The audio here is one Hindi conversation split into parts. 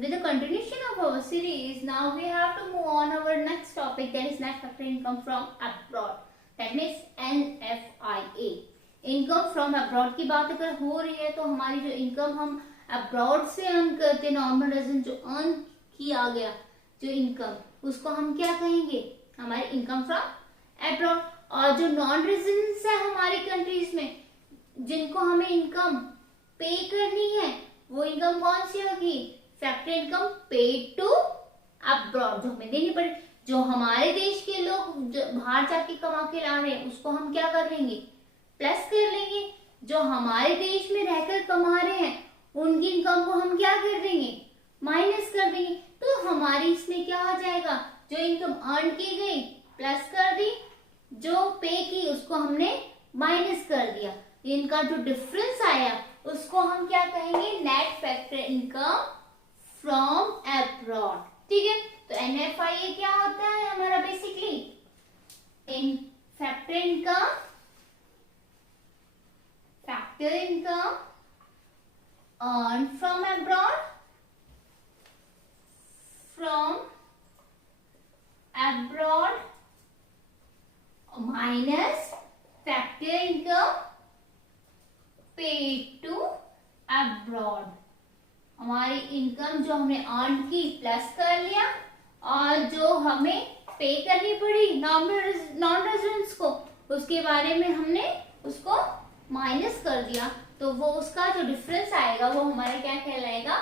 with the continuation of our series, now we have to move on our next topic, that is net factor income from abroad, that means NFIA. Income from abroad की बात अगर हो रही है तो हमारी जो इनकम हम अब्रॉड से अर्न करते, नॉर्मल रेजिडेंट जो अर्न किया गया जो इनकम, उसको हम क्या कहेंगे, हमारी इनकम फ्रॉम अब्रॉड। और जो नॉन रेजिडेंट्स है हमारी कंट्रीज में, जिनको हमें इनकम पे करनी है, वो इनकम कौन सी होगी, factor income paid to abroad, जो हमें देनी पड़े। जो हमारे देश के लोग बाहर जाके कमा के ला रहे हैं, उसको हम क्या कर लेंगे, प्लस कर लेंगे। जो हमारे देश में रहकर कमा रहे हैं, उनकी इनकम को हम क्या कर देंगे, माइनस कर देंगे। तो हमारी इसमें क्या आ जाएगा, जो इनकम अर्न की गई प्लस कर दी, जो पे की उसको हमने माइनस कर दिया। इनका जो डिफरेंस आया उसको हम क्या कहेंगे, net factor income from abroad. ठीक है, तो एनएफआईए क्या होता है हमारा, basically in factor income earn from abroad, minus factor income paid to abroad. हमारी इनकम जो हमने अर्न की प्लस कर लिया, और जो हमें पे करनी पड़ी नॉन रेजिडेंट्स को, उसके बारे में हमने उसको माइनस कर दिया। तो वो उसका जो डिफरेंस आएगा वो हमारा क्या कहलाएगा,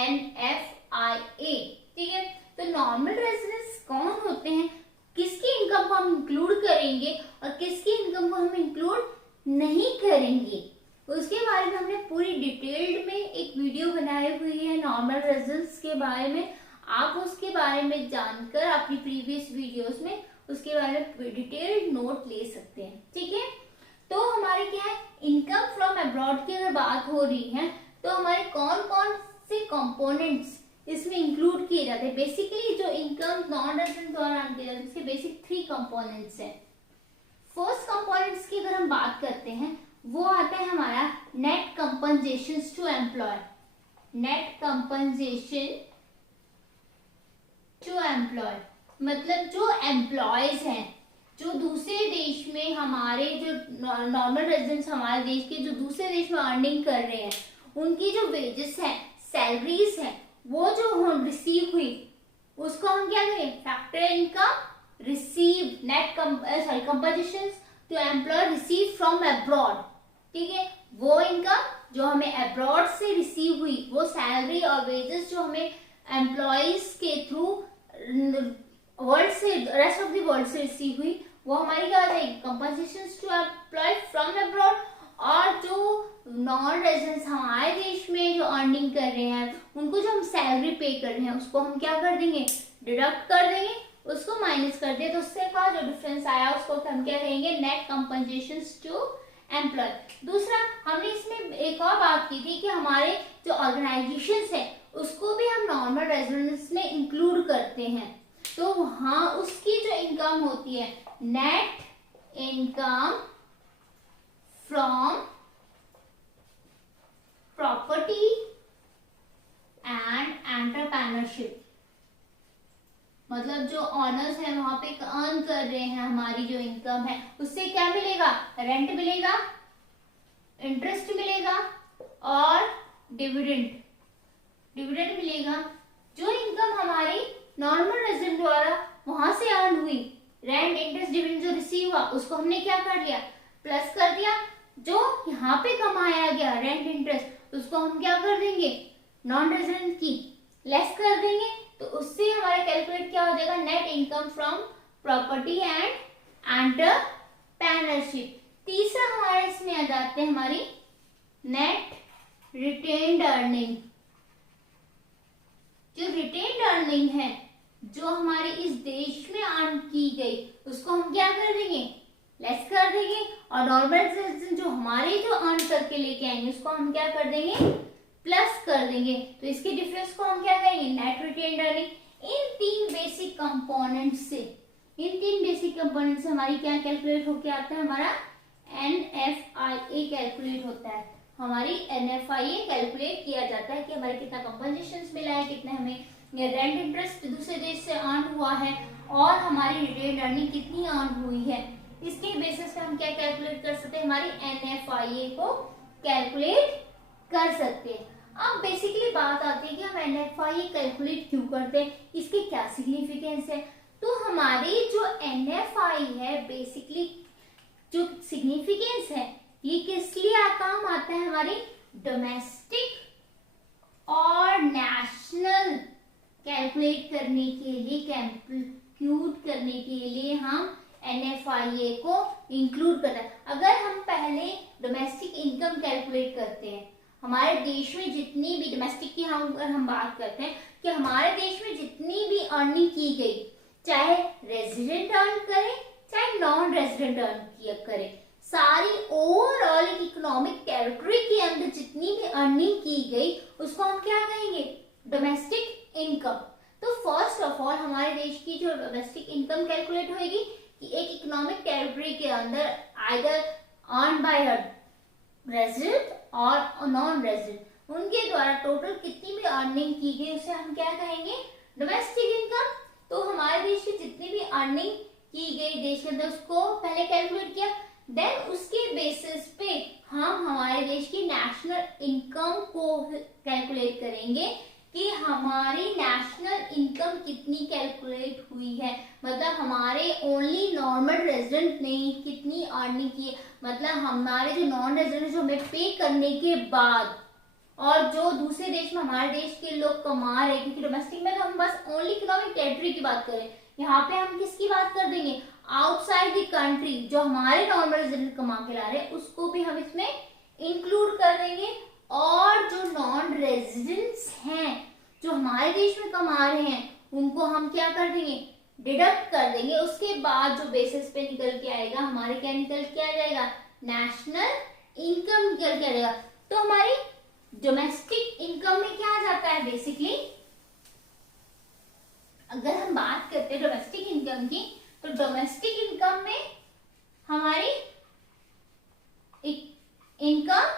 NFIA। ठीक है, तो नॉर्मल रेजिडेंट्स कौन होते हैं, किसकी इनकम को हम इंक्लूड करेंगे और किसकी इनकम को हम इंक्लूड नहीं करेंगे, उसके बारे में हमने पूरी डिटेल्ड में एक वीडियो बनाई हुई है नॉर्मल रेजिडेंट्स के बारे में। आप उसके बारे में जानकर अपनी प्रीवियस वीडियोस में उसके बारे में डिटेल्ड नोट ले सकते हैं। ठीक है, तो हमारे क्या है, इनकम फ्रॉम अब्रॉड की अगर बात हो रही है तो हमारे कौन कौन से कंपोनेंट्स इसमें इंक्लूड किए जाते हैं। बेसिकली जो इनकम नॉन रेजिडेंट द्वारा अर्न किए जाते हैं, इसके बेसिक 3 कंपोनेंट्स हैं। फर्स्ट कंपोनेंट्स की अगर हम बात करते हैं, वो आता है हमारा net compensation to employ. Net compensation to employ मतलब जो एम्प्लॉयज हैं, जो दूसरे देश में हमारे जो नॉर्मल रेजिडेंट्स हमारे देश के जो दूसरे देश में अर्निंग कर रहे हैं, उनकी जो वेजेस हैं, सैलरीज हैं, वो जो रिसीव हुई उसको हम क्या करें, factor income receive net compensation to employ receive from abroad. ठीक है, वो इनकम जो हमें अब्रॉड से रिसीव हुई, वो सैलरी और वेजेस जो हमें एम्प्लॉयज के थ्रू वर्ल्ड से, रेस्ट ऑफ द वर्ल्ड से रिसीव हुई, वो हमारी क्या आ जाएगी, compensation to employ from abroad. और जो नॉन रेजिडेंट्स हमारे देश में जो अर्निंग कर रहे हैं, उनको जो हम सैलरी पे कर रहे हैं, उसको हम क्या कर देंगे, डिडक्ट कर देंगे, उसको माइनस कर दिया। तो उससे का जो डिफरेंस आया उसको हम क्या कहेंगे, नेट कंपनसेशन टू एम्प्लॉय। दूसरा, हमने इसमें एक और बात की थी कि हमारे जो ऑर्गेनाइजेशंस है उसको भी हम नॉर्मल रेजिडेंट्स में इंक्लूड करते हैं। तो वहां उसकी जो इनकम होती है, net income from property and entrepreneurship, मतलब जो ऑनर्स हैं वहां पे अर्न कर रहे हैं, हमारी जो इनकम है उससे क्या मिलेगा, रेंट मिलेगा, इंटरेस्ट मिलेगा और डिविडेंड मिलेगा। जो इनकम हमारी नॉर्मल रेजिडेंट द्वारा वहां से अर्न हुई, रेंट, इंटरेस्ट, डिविडेंड जो रिसीव हुआ, उसको हमने क्या कर लिया, प्लस कर दिया। जो यहाँ पे कमाया गया रेंट, इंटरेस्ट, उसको हम क्या कर देंगे, नॉन रेजिडेंट की लेस कर देंगे। तो उससे हमारा कैलकुलेट क्या हो जाएगा, net income from property and entrepreneurship. तीसरा हमारे इसमें आ जाते हैं हमारी नेट रिटेन्ड अर्निंग। जो रिटेन्ड अर्निंग है, जो हमारे इस देश में अर्न की गई, उसको हम क्या कर देंगे, लेस कर देंगे। और नॉर्मल जो हमारे जो अर्न करके लेके आएंगे, उसको हम क्या कर देंगे, प्लस कर देंगे। तो इसके डिफरेंस को हम क्या कहेंगे, नेट रिटेन्ड अर्निंग। इन 3 बेसिक कंपोनेंट्स से हमारी क्या कैलकुलेट होके आता है, हमारा NFIA कैलकुलेट होता है। हमारी NFIA कैलकुलेट किया जाता है कि हमारे कितना कंपनसेशन मिला है, कितने हमें रेंट इंटरेस्ट दूसरे देश से अर्न हुआ है और हमारी रिटेन अर्निंग कितनी अर्न हुई है। इसके बेसिस पे हम क्या कैलकुलेट कर सकते हैं, हमारी NFIA को कैलकुलेट कर सकते हैं। अब बेसिकली बात आती है कि हम NFIA कैलकुलेट क्यों करते हैं, इसके क्या सिग्निफिकेंस है। तो हमारी जो NFI है बेसिकली जो सिग्निफिकेंस है ये किस लिए काम आता है, हमारी डोमेस्टिक और नेशनल कैलकुलेट करने के लिए, कंप्यूट करने के लिए हम NFIA को इंक्लूड करते हैं। अगर हम पहले डोमेस्टिक इनकम कैलकुलेट करते हैं, हमारे देश में जितनी भी डोमेस्टिक की हम बात करते हैं कि हमारे देश में जितनी भी अर्निंग की गई, चाहे रेजिडेंट अर्न करे चाहे नॉन रेजिडेंट अर्न किया करे, सारी ओवरऑल इकोनॉमिक टेरिटरी के अंदर जितनी भी अर्निंग की गई उसको हम क्या कहेंगे, डोमेस्टिक इनकम। तो फर्स्ट ऑफ ऑल हमारे देश की जो डोमेस्टिक इनकम कैलकुलेट होगी कि एक इकोनॉमिक टेरिटरी के अंदर आइदर अर्न बाय रेजिडेंट और नॉन रेजिडेंट, उनके द्वारा टोटल कितनी भी अर्निंग की गई उसे हम क्या कहेंगे, डोमेस्टिक इनकम। तो हमारे देश की जितनी भी अर्निंग की गई देश के अंदर उसको पहले कैलकुलेट किया, देन उसके बेसिस पे हम हमारे देश की नेशनल इनकम को कैलकुलेट करेंगे कि हमारी नेशनल इनकम कितनी कैलकुलेट हुई है, मतलब हमारे ओनली नॉर्मल रेजिडेंट ने कितनी अर्निंग की है, मतलब हमारे जो नॉन रेजिडेंट जो हमें पे करने के बाद और जो दूसरे देश में हमारे देश के लोग कमा रहे हैं, क्योंकि डोमेस्टिक में तो हम बस ओनली इकोनॉमिक टेरिटरी की बात करें, यहाँ पे हम किसकी बात कर देंगे, आउटसाइड द कंट्री जो हमारे नॉर्मल रेजिडेंट कमा के ला रहे हैं उसको भी हम इसमें इंक्लूड कर देंगे, और जो नॉन रेजिडेंट्स हैं जो हमारे देश में कमा रहे हैं उनको हम क्या कर देंगे, डिडक्ट कर देंगे। उसके बाद जो बेसिस पे निकल के आएगा हमारे क्या निकल के आ जाएगा, नेशनल इनकम निकल के आ जाएगा। तो हमारी डोमेस्टिक इनकम में क्या आ जाता है, बेसिकली अगर हम बात करते हैं डोमेस्टिक इनकम की, तो डोमेस्टिक इनकम में हमारी इनकम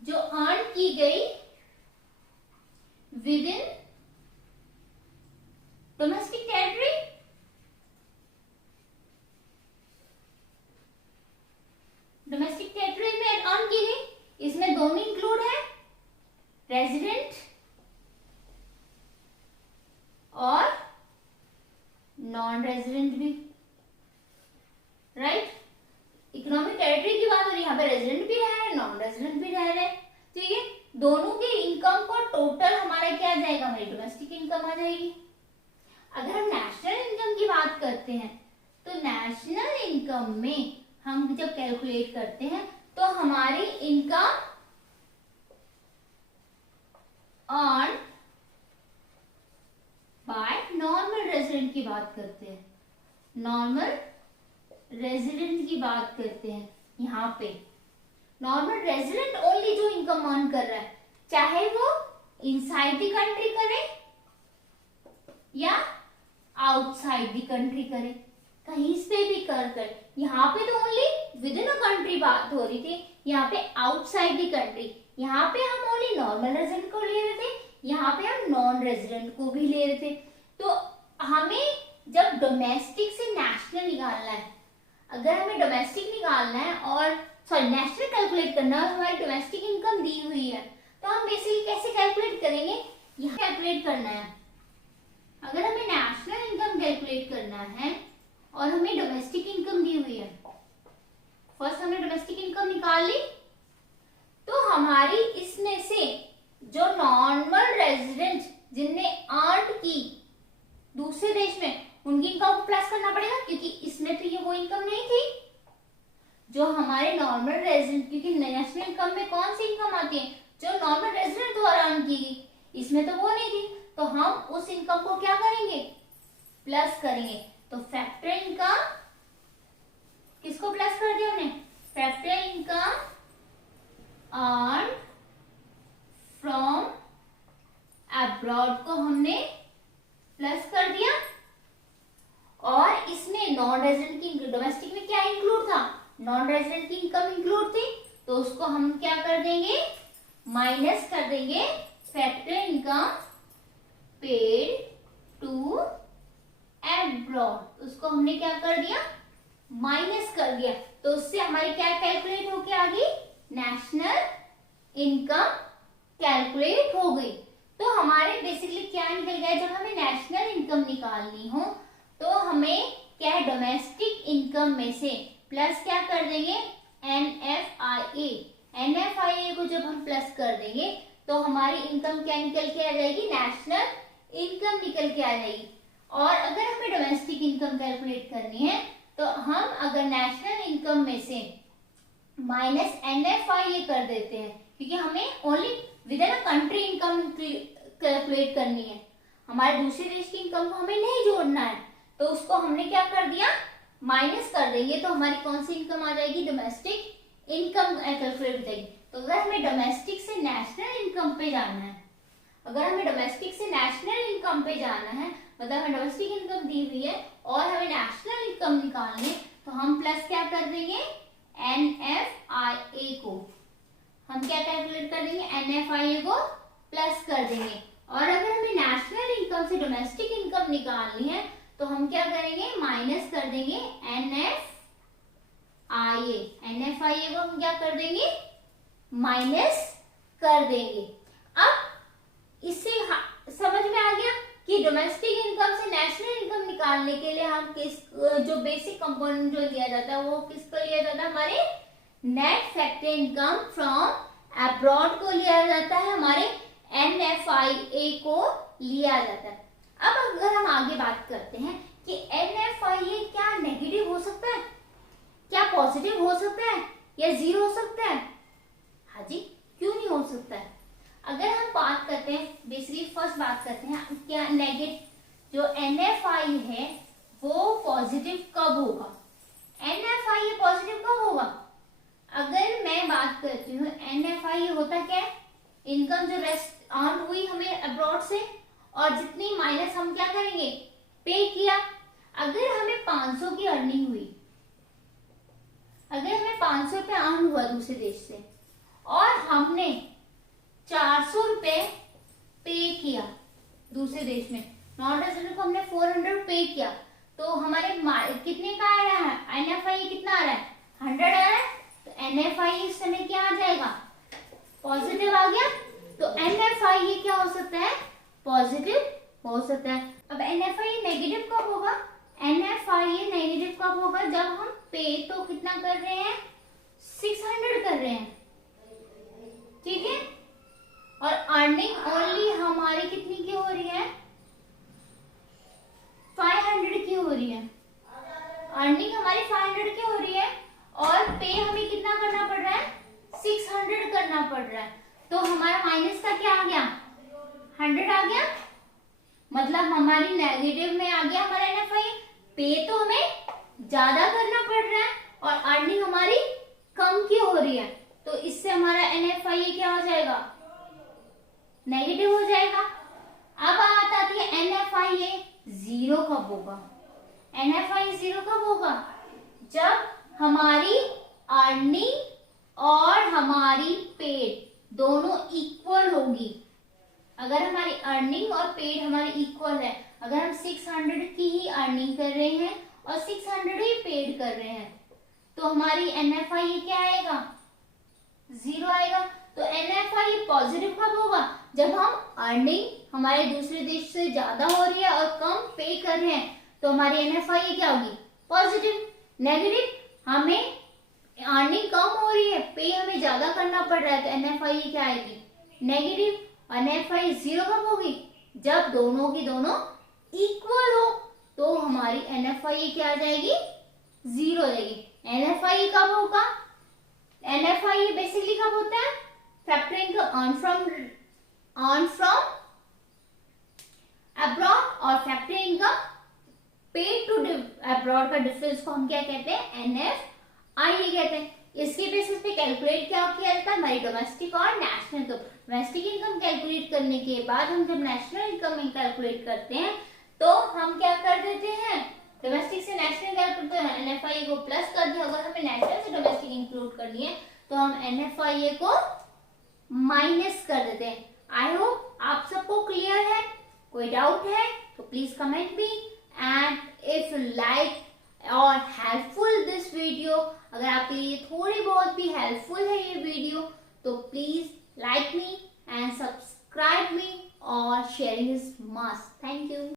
जो अर्न की गई with in domestic territory, domestic territory में अर्न की गई, इसमें दोनों इंक्लूड है, रेजिडेंट और नॉन रेजिडेंट भी, राइट। इकोनॉमिक टेरिटरी की बात हो रही है, यहाँ पे रेजिडेंट भी रह रहे, नॉन रेजिडेंट भी रह रहे, ठीक है। दोनों के इनकम को टोटल हमारा क्या आ जाएगा, हमारी डोमेस्टिक इनकम आ जाएगी। अगर हम नेशनल इनकम की बात करते हैं तो नेशनल इनकम में हम जब कैलकुलेट करते हैं तो हमारी income earn by normal resident की बात करते हैं, नॉर्मल रेजिडेंट की बात करते हैं। यहाँ पे नॉर्मल रेजिडेंट ओनली जो इनकम अर्न कर रहा है, चाहे वो इनसाइड द कंट्री करे या आउटसाइड द कंट्री करे, कहीं से भी कर। यहाँ पे तो only with in a country बात हो रही थी, यहाँ पे आउटसाइड द कंट्री, यहाँ पे हम ओनली नॉर्मल रेजिडेंट को ले रहे थे, यहाँ पे हम नॉन रेजिडेंट को भी ले रहे थे। तो हमें जब डोमेस्टिक से नेशनल निकालना है, अगर हमें डोमेस्टिक निकालना है और सॉरी नेशनल कैलकुलेट करना है, हमारी डोमेस्टिक इनकम दी हुई है, तो हम बेसिकली कैसे कैलकुलेट करेंगे, यहाँ कैलकुलेट करना है। अगर हमें नेशनल इनकम कैलकुलेट करना है और हमें डोमेस्टिक इनकम दी हुई है, फर्स्ट हमने डोमेस्टिक इनकम निकाल ली, तो हमारी इसमें से जो नॉर्मल रेजिडेंट जिनने अर्न की दूसरे देश में, उनकी इनकम को प्लस करना पड़ेगा, क्योंकि इसमें तो ये वो इनकम नहीं थी जो हमारे नॉर्मल रेजिडेंट, क्योंकि नेशनल इनकम में कौन सी इनकम आती है, जो नॉर्मल रेजिडेंट द्वारा अर्न की गई, इसमें तो वो नहीं थी, तो हम उस इनकम को क्या करेंगे, प्लस करेंगे। तो फैक्टर इनकम किसको प्लस कर दिया हमने, factor income earn from abroad को हमने प्लस कर दिया, और इसमें नॉन रेजिडेंट की, डोमेस्टिक में क्या इंक्लूड था, नॉन रेजिडेंट की इनकम इंक्लूड थी, तो उसको माइनस कर देंगे factor income paid to abroad, उसको हमने क्या कर दिया, माइनस कर दिया। तो उससे हमारी क्या कैलकुलेट होके आ गई, नेशनल इनकम कैलकुलेट हो गई। तो हमारे बेसिकली क्या निकल गया, जब हमें नेशनल इनकम निकालनी हो तो हमें क्या है, डोमेस्टिक इनकम में से प्लस क्या कर देंगे, NFIA। NFIA को जब हम प्लस कर देंगे तो हमारी इनकम क्या निकल के आ जाएगी, नेशनल इनकम निकल के आ जाएगी। और अगर हमें डोमेस्टिक इनकम कैलकुलेट करनी है तो हम अगर नेशनल इनकम में से माइनस NFIA कर देते हैं, क्योंकि हमें only with in country income calculate करनी है, हमारे दूसरे देश की इनकम को हमें नहीं जोड़ना है। तो उसको हमने क्या कर दिया, माइनस कर देंगे, तो हमारी कौन सी इनकम आ जाएगी, डोमेस्टिक इनकम कैलकुलेट हो जाएगी। तो अगर हमें डोमेस्टिक से नेशनल इनकम पे जाना है, अगर हमें डोमेस्टिक से नेशनल इनकम पे जाना है, मतलब हमें डोमेस्टिक इनकम दी हुई है और हमें नेशनल इनकम निकालनी है, तो हम प्लस क्या कर देंगे, NFIA को हम क्या कैलकुलेट कर देंगे, NFIA को प्लस कर देंगे। और अगर हमें नेशनल इनकम से डोमेस्टिक इनकम निकालनी है तो हम क्या करेंगे, माइनस कर देंगे NFIA। NFIA को हम क्या कर देंगे, माइनस कर देंगे। अब इससे समझ में आ गया कि डोमेस्टिक इनकम से नेशनल इनकम निकालने के लिए हम किस, जो बेसिक कंपोनेंट जो लिया जाता है वो किसको लिया जाता है, हमारे net factor income from abroad को लिया जाता है, हमारे NFIA को लिया जाता है। अब अगर हम आगे बात करते हैं कि NFIA क्या नेगेटिव हो सकता है, क्या पॉजिटिव हो सकता है, या जीरो हो सकता है, हाँ जी, क्यों नहीं हो सकता है। अगर हम बात करते हैं, बेसिकली फर्स्ट बात करते हैं क्या नेगेटिव जो NFIA है वो पॉजिटिव कब होगा, NFIA पॉजिटिव कब होगा। अगर मैं बात करती हूँ, NFIA होता क्या है, इनकम जो रेस्ट अर्न हुई हमें अब्रॉड से और जितनी माइनस हम क्या करेंगे, पे किया। अगर हमें 500 की अर्निंग हुई, अगर हमें 500 रुपये अर्न हुआ दूसरे देश से और हमने 400 रुपये पे किया दूसरे देश में, नॉन रेजिडेंट को हमने 400 पे किया, तो हमारे कितने का आ रहा है, NFIA कितना आ रहा है, 100 आ रहा है। तो NFIA इस समय क्या आ जाएगा, पॉजिटिव आ गया। तो NFIA क्या हो सकता है, पॉजिटिव हो सकता है। अब NFIA नेगेटिव कब होगा, NFIA नेगेटिव कब होगा, जब हम पे तो कितना कर रहे हैं, 600 कर रहे हैं, ठीक है, और अर्निंग ओनली हमारी कितनी की हो रही है, 500 की हो रही है, अर्निंग हमारी 500 की हो रही है और पे हमें कितना करना पड़ रहा है, 600 करना पड़ रहा है। तो हमारा माइनस का क्या आ गया, 100 आ गया, मतलब हमारी नेगेटिव में आ गया हमारा NFIA। पे तो हमें ज्यादा करना पड़ रहा है और अर्निंग हमारी कम की हो रही है, तो इससे हमारा NFIA क्या हो जाएगा, नेगेटिव हो जाएगा। अब बात आती है NFIA जीरो कब होगा, NFIA जीरो कब होगा, जब हमारी अर्निंग और हमारी पेड दोनों इक्वल होगी। अगर हमारी अर्निंग और पेड हमारी इक्वल है, अगर हम 600 की ही अर्निंग कर रहे हैं और 600 ही पेड कर रहे हैं, तो हमारी NFIA क्या आएगा, जीरो आएगा। तो NFIA पॉजिटिव कब होगा, जब हम अर्निंग हमारे दूसरे देश से ज्यादा हो रही है और कम पे कर रहे हैं, तो हमारी NFIA क्या होगी, पॉजिटिव। नेगेटिव, हमें अर्निंग कम हो रही है, पे हमें ज्यादा करना पड़ रहा है, तो NFIA क्या आएगी, नेगेटिव। NFIA जीरो कब होगी, जब दोनों की दोनों इक्वल हो, तो हमारी NFIA क्या आ जाएगी, जीरो हो जाएगी। NFIA कब होगा, NFIA बेसिकली कब होता है, factor income earn from abroad और factor income paid to abroad का डिफरेंस को हम क्या कहते हैं, NFIA कहते हैं। इसके बेसिस पे कैलकुलेट क्या किया जाता है, हमारी डोमेस्टिक और national income. Domestic income calculate करने के बाद हम जब नेशनल इनकम कैलकुलेट करते हैं तो हम क्या कर देते हैं, डोमेस्टिक से नेशनल कैलकुलेट करते हैं, NFIA को प्लस कर दिया। अगर हमें नेशनल से डोमेस्टिक इंक्लूड करनी है तो हम NFIA को माइनस कर देते हैं। आई होप आप सबको क्लियर है। कोई डाउट है तो please comment me, and if you like और हेल्पफुल दिस वीडियो, अगर आपके लिए थोड़ी बहुत भी हेल्पफुल है ये वीडियो, तो please like me and subscribe me, और sharing is must. Thank you.